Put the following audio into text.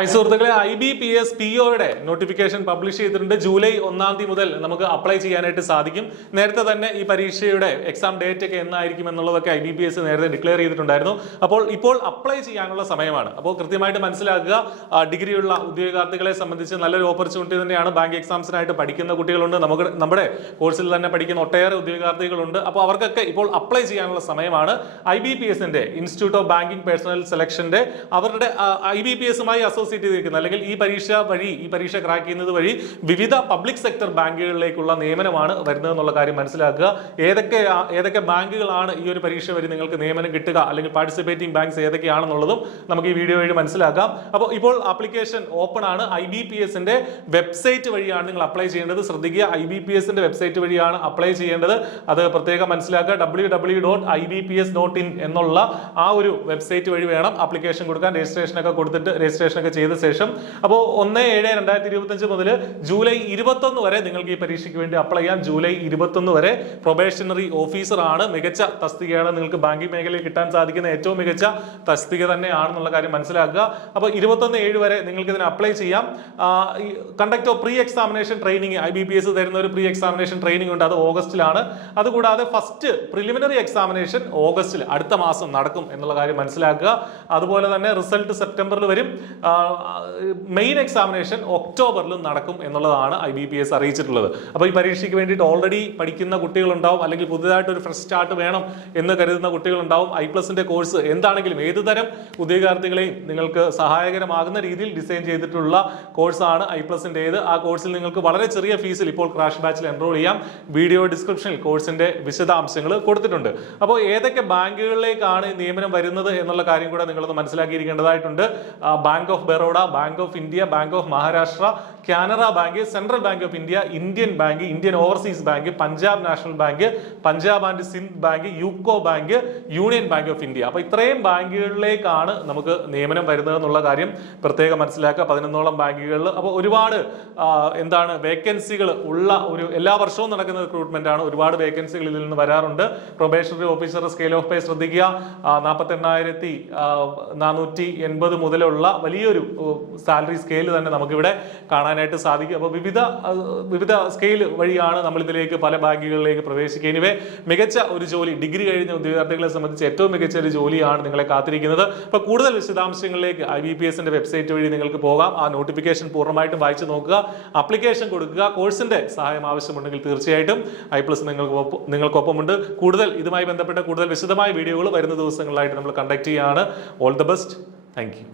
സുഹൃത്തുക്കളെ IBPS POയുടെ notification publish ചെയ്തിട്ടുണ്ട്. July 1-ാം തീയതി മുതൽ നമുക്ക് അപ്ലൈ ചെയ്യാനായിട്ട് സാധിക്കും. നേരത്തെ തന്നെ ഈ പരീക്ഷയുടെ എക്സാം ഡേറ്റ് ഒക്കെ എന്നായിരിക്കും എന്നുള്ളതൊക്കെ IBPS നേരത്തെ ഡിക്ലെയർ ചെയ്തിട്ടുണ്ടായിരുന്നു. ഇപ്പോൾ അപ്ലൈ ചെയ്യാനുള്ള സമയമാണ്. അപ്പോൾ കൃത്യമായിട്ട് മനസ്സിലാക്കുക, ഡിഗ്രിയുള്ള ഉദ്യോഗാർത്ഥികളെ സംബന്ധിച്ച് നല്ലൊരു ഓപ്പർച്യൂണിറ്റി തന്നെയാണ്. ബാങ്ക് എക്സാംസിനായിട്ട് പഠിക്കുന്ന കുട്ടികളുണ്ട്, നമ്മുടെ കോഴ്സിൽ തന്നെ പഠിക്കുന്ന ഒട്ടേറെ ഉദ്യോഗാർത്ഥികളുണ്ട്. അപ്പോൾ അവർക്കൊക്കെ ഇപ്പോൾ അപ്ലൈ ചെയ്യാനുള്ള സമയമാണ്. IBPSന്റെ ഇൻസ്റ്റിറ്റ്യൂട്ട് ഓഫ് ബാങ്കിങ് പേഴ്സണൽ സെലക്ഷന്റെ അവരുടെ IBPSുമായി ചെയ്തിരിക്കുന്നത് അല്ലെങ്കിൽ ഈ പരീക്ഷ ക്രാക്ക് ചെയ്യുന്നത് വഴി വിവിധ പബ്ലിക് സെക്ടർ ബാങ്കുകളിലേക്കുള്ള നിയമനമാണ് വരുന്നത് എന്നുള്ള കാര്യം മനസ്സിലാക്കുക. ഏതൊക്കെ ബാങ്കുകളാണ് ഈ ഒരു പരീക്ഷ വഴി നിങ്ങൾക്ക് നിയമനം കിട്ടുക, അല്ലെങ്കിൽ പാർട്ടിസിപ്പേറ്റിംഗ് ബാങ്ക്സ് ഏതൊക്കെയാണെന്നുള്ളതും നമുക്ക് ഈ വീഡിയോ വഴി മനസ്സിലാക്കാം. അപ്പോൾ ഇപ്പോൾ ആപ്ലിക്കേഷൻ ഓപ്പൺ ആണ്. IBPSന്റെ വെബ്സൈറ്റ് വഴിയാണ് നിങ്ങൾ അപ്ലൈ ചെയ്യേണ്ടത്. ശ്രദ്ധിക്കുക, IBPSന്റെ വെബ്സൈറ്റ് വഴിയാണ് അപ്ലൈ ചെയ്യേണ്ടത്. അത് പ്രത്യേകം മനസ്സിലാക്കുക. www.ibps.in എന്നുള്ള ആ ഒരു വെബ്സൈറ്റ് വഴി വേണം ആപ്ലിക്കേഷൻ കൊടുക്കാൻ. രജിസ്ട്രേഷൻ ഒക്കെ ചെയ്ത ശേഷം അപ്പോൾ 1/7/2025 മുതൽ ജൂലൈ 21 വരെ നിങ്ങൾക്ക് ഈ പരീക്ഷയ്ക്ക് വേണ്ടി അപ്ലൈ ചെയ്യാം. ജൂലൈ 21 വരെ പ്രൊബേഷണറി ഓഫീസർ ആണ്. മികച്ച തസ്തികയാണ്. നിങ്ങൾക്ക് ബാങ്കിങ് മേഖലയിൽ കിട്ടാൻ സാധിക്കുന്ന ഏറ്റവും മികച്ച തസ്തിക തന്നെയാണെന്നുള്ള കാര്യം മനസ്സിലാക്കുക. അപ്പോൾ 21/7 വരെ നിങ്ങൾക്ക് ഇതിന് അപ്ലൈ ചെയ്യാം. Conduct of pre examination training IBPS തരുന്ന ഒരു പ്രീ എക്സാമിനേഷൻ ട്രെയിനിങ് ഉണ്ട്. അത് ഓഗസ്റ്റിലാണ്. അതുകൂടാതെ ഫസ്റ്റ് പ്രിലിമിനറി എക്സാമിനേഷൻ ഓഗസ്റ്റിൽ അടുത്ത മാസം നടക്കും എന്നുള്ള കാര്യം മനസ്സിലാക്കുക. അതുപോലെ തന്നെ റിസൾട്ട് സെപ്റ്റംബറിൽ വരും. മെയിൻ എക്സാമിനേഷൻ ഒക്ടോബറിലും നടക്കും എന്നുള്ളതാണ് IBPS അറിയിച്ചിട്ടുള്ളത്. അപ്പോൾ ഈ പരീക്ഷയ്ക്ക് വേണ്ടിയിട്ട് ഓൾറെഡി പഠിക്കുന്ന കുട്ടികളുണ്ടാവും, അല്ലെങ്കിൽ പുതുതായിട്ട് ഒരു ഫ്രഷ് സ്റ്റാർട്ട് വേണം എന്ന് കരുതുന്ന കുട്ടികളുണ്ടാവും. I+ന്റെ കോഴ്സ് എന്താണെങ്കിലും ഏതുതരം ഉദ്യോഗാർത്ഥികളെയും നിങ്ങൾക്ക് സഹായകരമാകുന്ന രീതിയിൽ ഡിസൈൻ ചെയ്തിട്ടുള്ള കോഴ്സാണ് I+ന്റേത്. ആ കോഴ്സിൽ നിങ്ങൾക്ക് വളരെ ചെറിയ ഫീസിൽ ഇപ്പോൾ ക്രാഷ് ബാച്ചിൽ എൻറോൾ ചെയ്യാം. വീഡിയോ ഡിസ്ക്രിപ്ഷനിൽ കോഴ്സിന്റെ വിശദാംശങ്ങൾ കൊടുത്തിട്ടുണ്ട്. അപ്പോൾ ഏതൊക്കെ ബാങ്കുകളിലേക്കാണ് നിയമനം വരുന്നത് എന്നുള്ള കാര്യം കൂടെ നിങ്ങളൊന്ന് മനസ്സിലാക്കിയിരിക്കേണ്ടതായിട്ടുണ്ട്. Bank of Baroda, Bank of India, Bank of Maharashtra, Canara Bank, Central Bank of India, Indian Bank, Indian Overseas Bank, Punjab National Bank, Punjab and Sindh Bank, UCO Bank, Union Bank of India. അപ്പൊ ഇത്രയും ബാങ്കുകളിലേക്കാണ് നമുക്ക് നിയമനം വരുന്നത് എന്നുള്ള കാര്യം പ്രത്യേകം മനസ്സിലാക്കുക. 11ഓളം ബാങ്കുകളിൽ. അപ്പോൾ ഒരുപാട് വേക്കൻസികൾ ഉള്ള എല്ലാ വർഷവും നടക്കുന്ന റിക്രൂട്ട്മെന്റ് ആണ്. ഒരുപാട് വേക്കൻസികൾ ഇതിൽ നിന്ന് വരാറുണ്ട്. Probationary officer scale of pay ശ്രദ്ധിക്കുക. 48,480 മുതലുള്ള വലിയൊരു സാലറി സ്കെയിൽ തന്നെ നമുക്കിവിടെ കാണാനായിട്ട് സാധിക്കും. അപ്പോൾ വിവിധ സ്കെയിൽ വഴിയാണ് നമ്മൾ ഇതിലേക്ക് പല ബാങ്കുകളിലേക്ക് പ്രവേശിക്കുക. എനിവേ മികച്ച ഒരു ജോലി, ഡിഗ്രി കഴിഞ്ഞ ഉദ്യോഗാർത്ഥികളെ സംബന്ധിച്ച് ഏറ്റവും മികച്ച ഒരു ജോലിയാണ് നിങ്ങളെ കാത്തിരിക്കുന്നത്. അപ്പോൾ കൂടുതൽ വിശദാംശങ്ങളിലേക്ക് IBPSന്റെ വെബ്സൈറ്റ് വഴി നിങ്ങൾക്ക് പോകാം. ആ നോട്ടിഫിക്കേഷൻ പൂർണ്ണമായിട്ടും വായിച്ചു നോക്കുക, ആപ്ലിക്കേഷൻ കൊടുക്കുക. കോഴ്സിന്റെ സഹായം ആവശ്യമുണ്ടെങ്കിൽ തീർച്ചയായിട്ടും I+ നിങ്ങൾക്കൊപ്പമുണ്ട്. ഇതുമായി ബന്ധപ്പെട്ട കൂടുതൽ വിശദമായ വീഡിയോകൾ വരുന്ന ദിവസങ്ങളിലായിട്ട് നമ്മൾ കണ്ടക്ട് ചെയ്യുകയാണ്. All the best. Thank you.